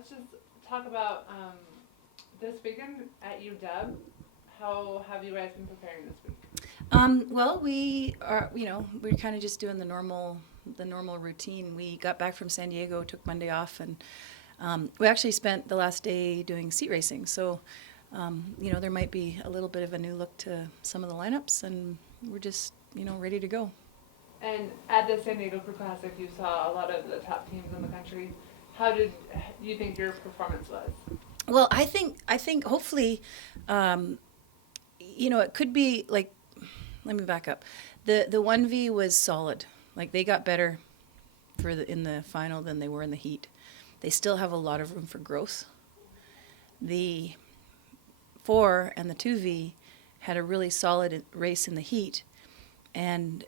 let's just talk about this weekend at UW. How have you guys been preparing this week? Well, we are, we're kind of just doing the normal routine. We got back from San Diego, took Monday off, and we actually spent the last day doing seat racing. So, there might be a little bit of a new look to some of the lineups, and we're just, ready to go. And at the San Diego Crew Classic, you saw a lot of the top teams in the country. How did you think your performance was? Well, I think hopefully, it could be like, let me back up. The 1V was solid. Like they got better in the final than they were in the heat. They still have a lot of room for growth. The 4 and the 2V had a really solid race in the heat, and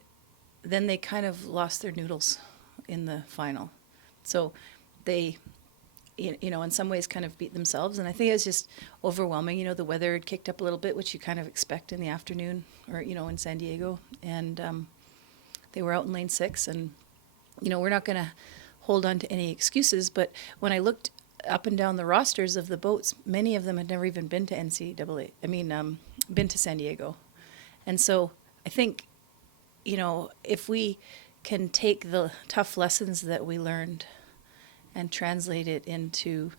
then they kind of lost their noodles in the final. So they, in some ways kind of beat themselves. And I think it was just overwhelming. The weather had kicked up a little bit, which you kind of expect in the afternoon or, in San Diego. And they were out in lane 6. And, we're not going to hold on to any excuses. But when I looked up and down the rosters of the boats, many of them had never even been to been to San Diego. And so I think, if we can take the tough lessons that we learned and translate it into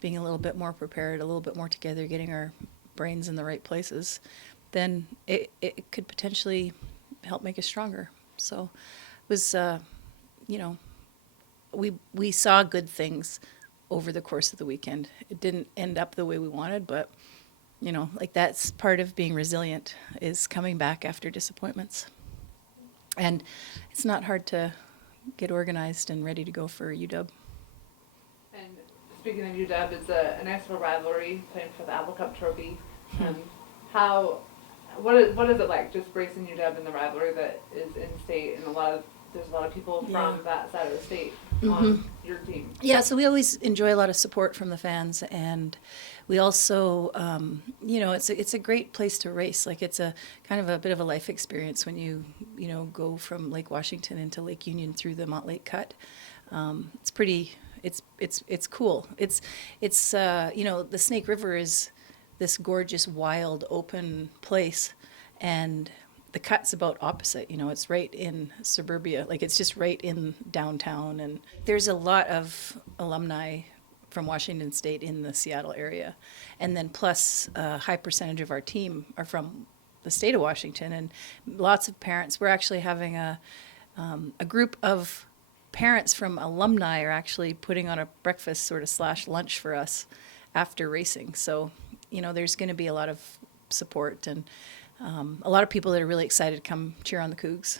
being a little bit more prepared, a little bit more together, getting our brains in the right places, then it could potentially help make us stronger. So it was, we saw good things over the course of the weekend. It didn't end up the way we wanted, but, that's part of being resilient, is coming back after disappointments. And it's not hard to get organized and ready to go for UW. And speaking of UW, it's a nice little rivalry playing for the Apple Cup trophy. What is it like just racing UW in the rivalry that is in state, and there's a lot of people from that side of the state on your team? Yeah, so we always enjoy a lot of support from the fans, and we also, it's a great place to race. Like it's a kind of a bit of a life experience when you go from Lake Washington into Lake Union through the Montlake Cut. It's pretty. It's cool. It's the Snake River is this gorgeous, wild, open place, and the Cut's about opposite. It's right in suburbia. Like it's just right in downtown, and there's a lot of alumni from Washington State in the Seattle area, and then plus a high percentage of our team are from the state of Washington, and lots of parents. We're actually having a group of parents from alumni are actually putting on a breakfast sort of / lunch for us after racing. So, there's going to be a lot of support and a lot of people that are really excited to come cheer on the COUGS.